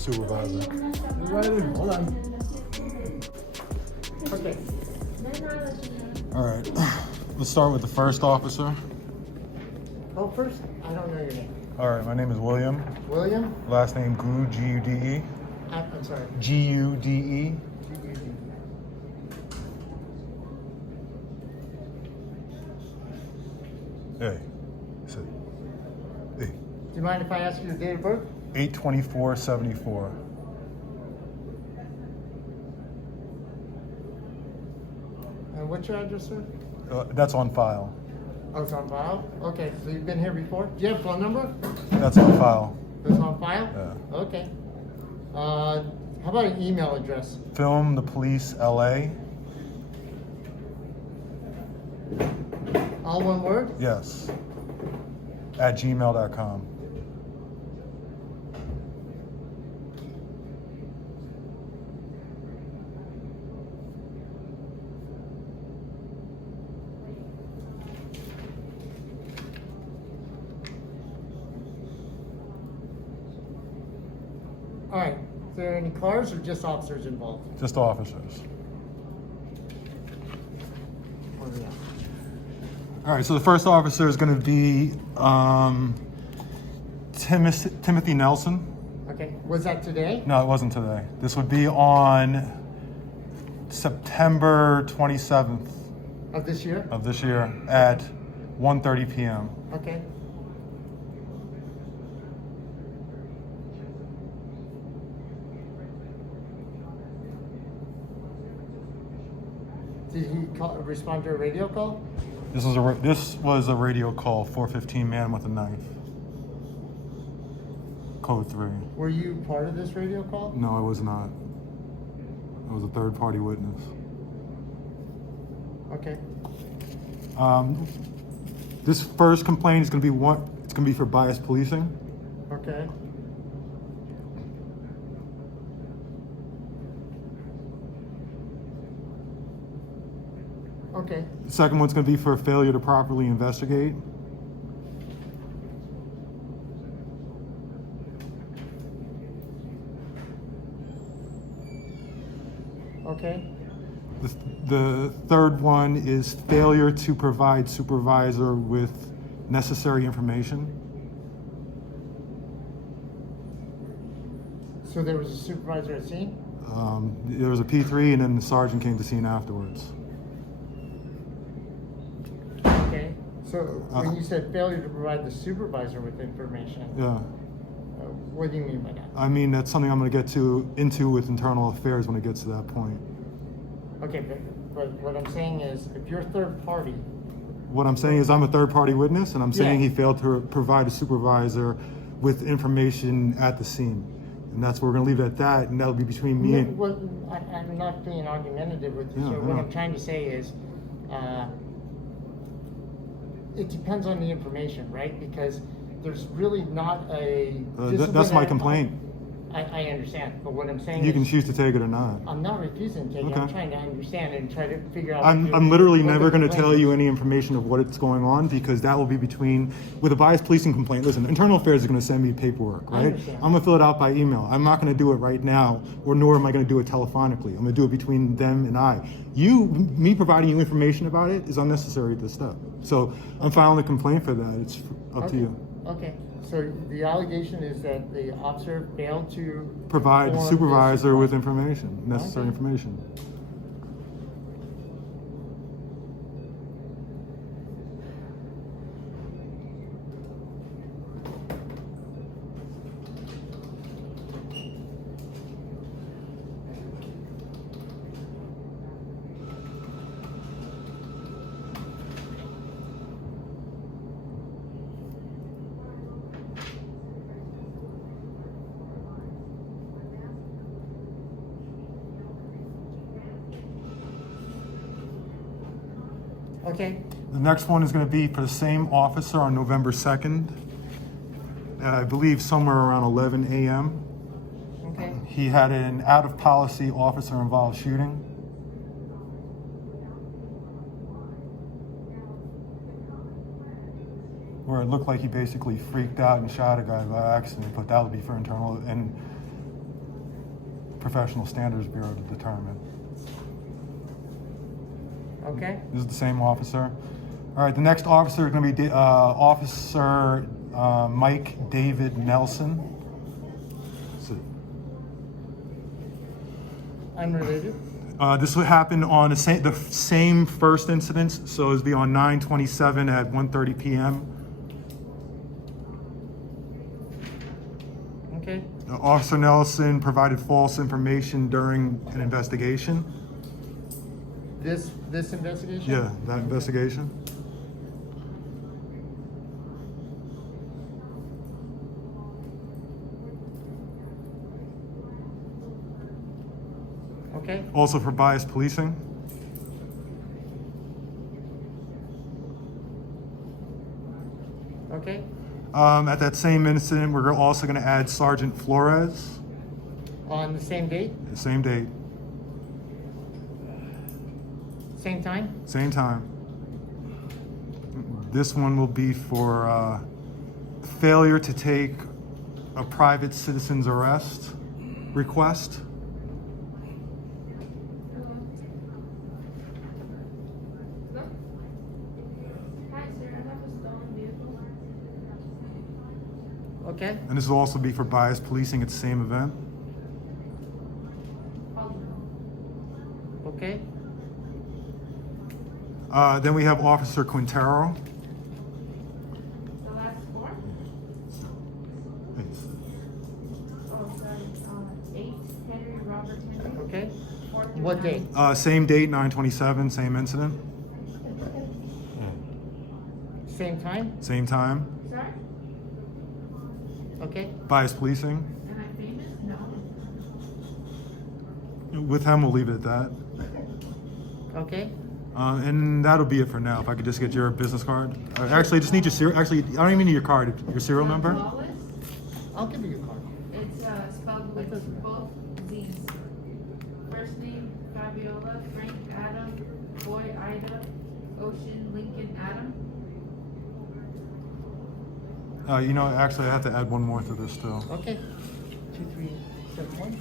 Supervisor. Hold on. Okay. All right. Let's start with the first officer. Oh, first, I don't know your name. All right. My name is William. William? Last name Gude, G-U-D-E. I'm sorry. G-U-D-E. Hey. Sit. Hey. Do you mind if I ask you your date of birth? 8/24/74. And what's your address, sir? That's on file. Oh, it's on file? Okay, so you've been here before? Do you have a phone number? That's on file. It's on file? Yeah. Okay. How about an email address? Film the police LA. All one word? Yes. At gmail.com. All right. Is there any cars or just officers involved? Just officers. Where are we at? All right, so the first officer is going to be Timothy Nelson. Okay. Was that today? No, it wasn't today. This would be on September 27th Of this year? of this year at 1:30 p.m. Okay. Did he respond to a radio call? This was a radio call, 415 man with a knife. Code 3. Were you part of this radio call? No, I was not. I was a third party witness. Okay. This first complaint is going to be it's going to be for biased policing. Okay. Okay. The second one's going to be for failure to properly investigate. Okay. The third one is failure to provide supervisor with necessary information. So there was a supervisor at scene? There was a P3 and then the sergeant came to scene afterwards. Okay. So when you said failure to provide the supervisor with information, Yeah. what do you mean by that? I mean, that's something I'm going to get into with internal affairs when it gets to that point. Okay, but what I'm saying is, if you're third party, What I'm saying is I'm a third party witness and I'm saying Yeah. he failed to provide a supervisor with information at the scene. And that's where we're going to leave it at that, and that'll be between me and... well, I'm not being argumentative with you. Yeah, So what yeah. I'm trying to say is, it depends on the information, right? Because there's really not a... That's my complaint. I understand, but what I'm saying You is... can choose to take it or not. I'm not refusing to take it. I'm Okay. trying to understand and try to figure out... I'm literally what the never going to complaint tell you is. any information of what's going on, because that will be between, with a biased policing complaint. Listen, internal affairs is going to send me paperwork, I right? understand. I'm going to fill it out by email. I'm not going to do it right now, or nor am I going to do it telephonically. I'm going to do it between them and I. Me providing you information about it is unnecessary at this step. So I'm filing a complaint for that. It's up to you. Okay, so the allegation is that the officer failed to... Provide the inform supervisor with supervisor. information, necessary Okay. information. Okay, The next one is going to be for the same officer on November 2nd. I believe somewhere around 11 a.m. okay, He had an out-of-policy officer-involved shooting. Where it looked like he basically freaked out and shot a guy by accident, but that would be for internal. And Professional Standards Bureau to determine. Okay? This is the same officer. All right, the next officer is going to be Officer Mike David Nelson. So, Unrelated? this would happen on the same first incident, so it'd be on 9/27 at 1:30 p.m. Okay? Officer Nelson provided false information during an investigation. This investigation? Yeah, that investigation. Okay? Also for biased policing. Okay? At that same incident, we're also going to add Sergeant Flores. On the same date? The same date, Same time? same time. This one will be for failure to take a private citizen's arrest request. Hi, sir. I have a stolen vehicle. Okay? And this will also be for biased policing at the same event. Okay? Then we have Officer Quintero. The last four? Oh, sorry. 8, Henry Robert Henry. Okay? 4 through What 9. date? Same date, 9/27, same incident, Same time? same time. Sorry? Okay? Biased policing. Am I famous? No. With him, we'll leave it at that. Okay? And that'll be it for now. If I could just get your business card. Actually, I just need your serial. Actually, I don't even need your card. Your serial number. Wallace. I'll give you your card. It's spelled with both Z's. First name, Fabiola, Frank, Adam, Boy, Ida, Ocean, Lincoln, Adam. You know, actually, I have to add one more to this still. Okay. 2, 3, 7, 1.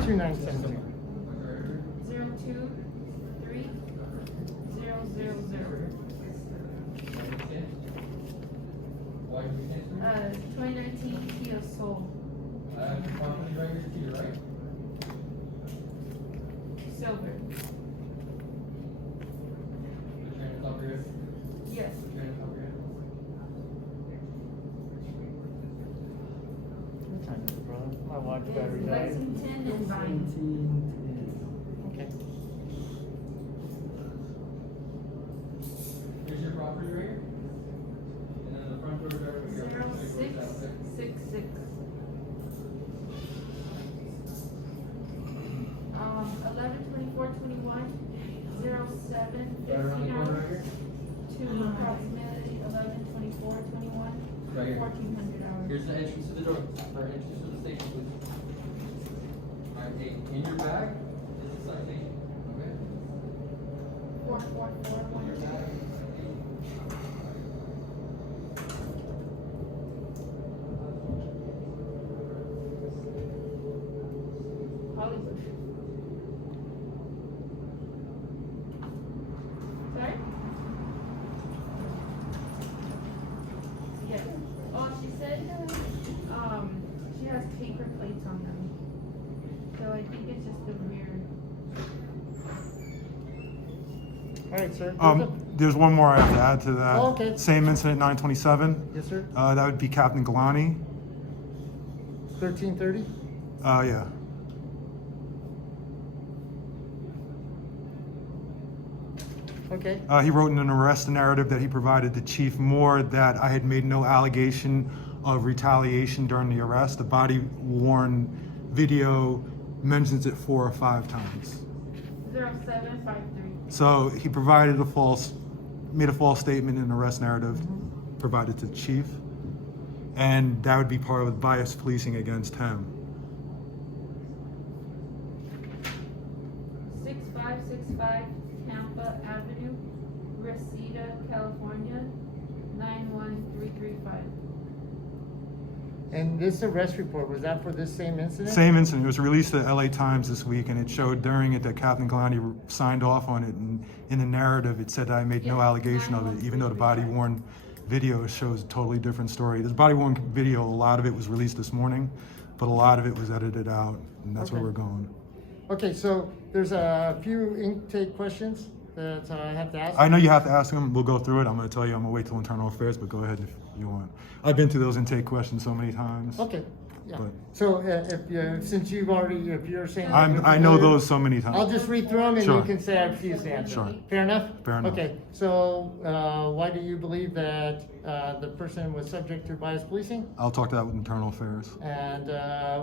2972. 023 000. 2019 Kia Soul. Silver. Yes. What time is it, brother? My watch battery It's died. Lexington and Vine. Okay. Here's your property right here. And then the front door is over here. 0666. 11/24/21. 07/15 hours. To approximately 11/24/21. Right here. 1400 hours. Here's the entrance to the door, or entrance to the station, please. Alright, hey, in your bag is the citation, okay? 44412. Hollywood. Sorry? Yeah. Oh, she said, she has paper plates on them. So I think it's just the rear. All right, sir. There's one more I have to add to that. Oh, okay. Same incident, 9/27. Yes, sir. That would be Captain Galani. 1330. Yeah. Okay. He wrote in an arrest narrative that he provided to Chief Moore that I had made no allegation of retaliation during the arrest. The body-worn video mentions it 4 or 5 times. 0753. So he provided made a false statement in the arrest narrative provided to the chief, and that would be part of biased policing against him. 6565 Tampa Avenue, Reseda, California, 91335. And this arrest report, was that for this same incident? Same incident. It was released at LA Times this week, and it showed during it that Captain Galani signed off on it. And in the narrative, it said that I made no allegation of it, even though the body-worn video shows a totally different story. This body-worn video, a lot of it was released this morning, but a lot of it was edited out, and that's where Okay. we're going. Okay, so there's a few intake questions that I have to ask. I know you have to ask them. We'll go through it. I'm going to tell you. I'm going to wait till internal affairs, but go ahead if you want. I've been through those intake questions so many times. Okay, yeah. But- So if you, since you've already, if you're saying. that you're I know familiar, those so many times. I'll just read through them and Sure. you can say I refuse to answer. Sure. Fair enough? Fair enough. Okay, so why do you believe that the person was subject to bias policing? I'll talk to that with internal affairs. And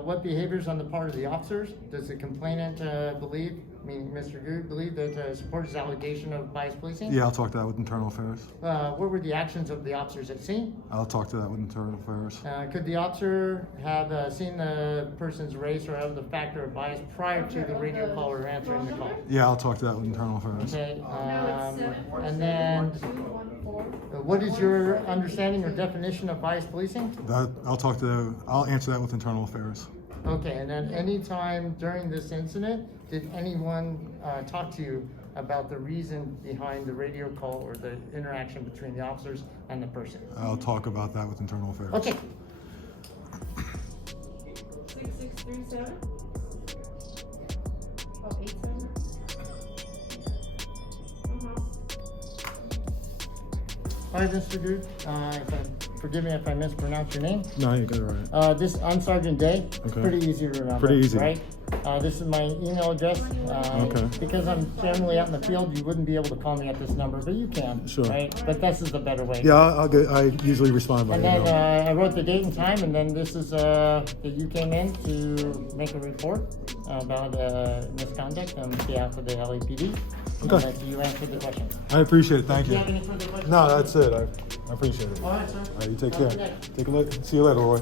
what behaviors on the part of the officers does the complainant believe, meaning Mr. Good, believe that supports his allegation of bias policing? Yeah, I'll talk to that with internal affairs. What were the actions of the officers at scene? I'll talk to that with internal affairs. Could the officer have seen the person's race or other factor of bias prior to the radio call or answering the call? Yeah, I'll talk to that with internal affairs. Okay, No, it's and then 747-1214. what is your understanding or definition of bias policing? I'll answer that with internal affairs. Okay, and then anytime during this incident, did anyone talk to you about the reason behind the radio call or the interaction between the officers and the person? I'll talk about that with internal affairs. Okay, 6637? Oh, 87? all right, Mr. Good, forgive me if I mispronounce your name. No, you got it right. I'm Sergeant Day. It's Okay. pretty easy to remember. Pretty easy. Right? This is my email address. Okay. Because I'm generally out in the field, you wouldn't be able to call me at this number, but you can. Sure. Right? But this is the better way. Yeah, I usually respond by And then email. I wrote the date and time, and then this is that you came in to make a report about misconduct on behalf of the LAPD. And Okay. that you answered the questions. I appreciate it. Thank Do you you. have any further questions? No, that's it. I appreciate it. All right, sir. All right, you take Have a care. good day. Take a look. See you later, Roy.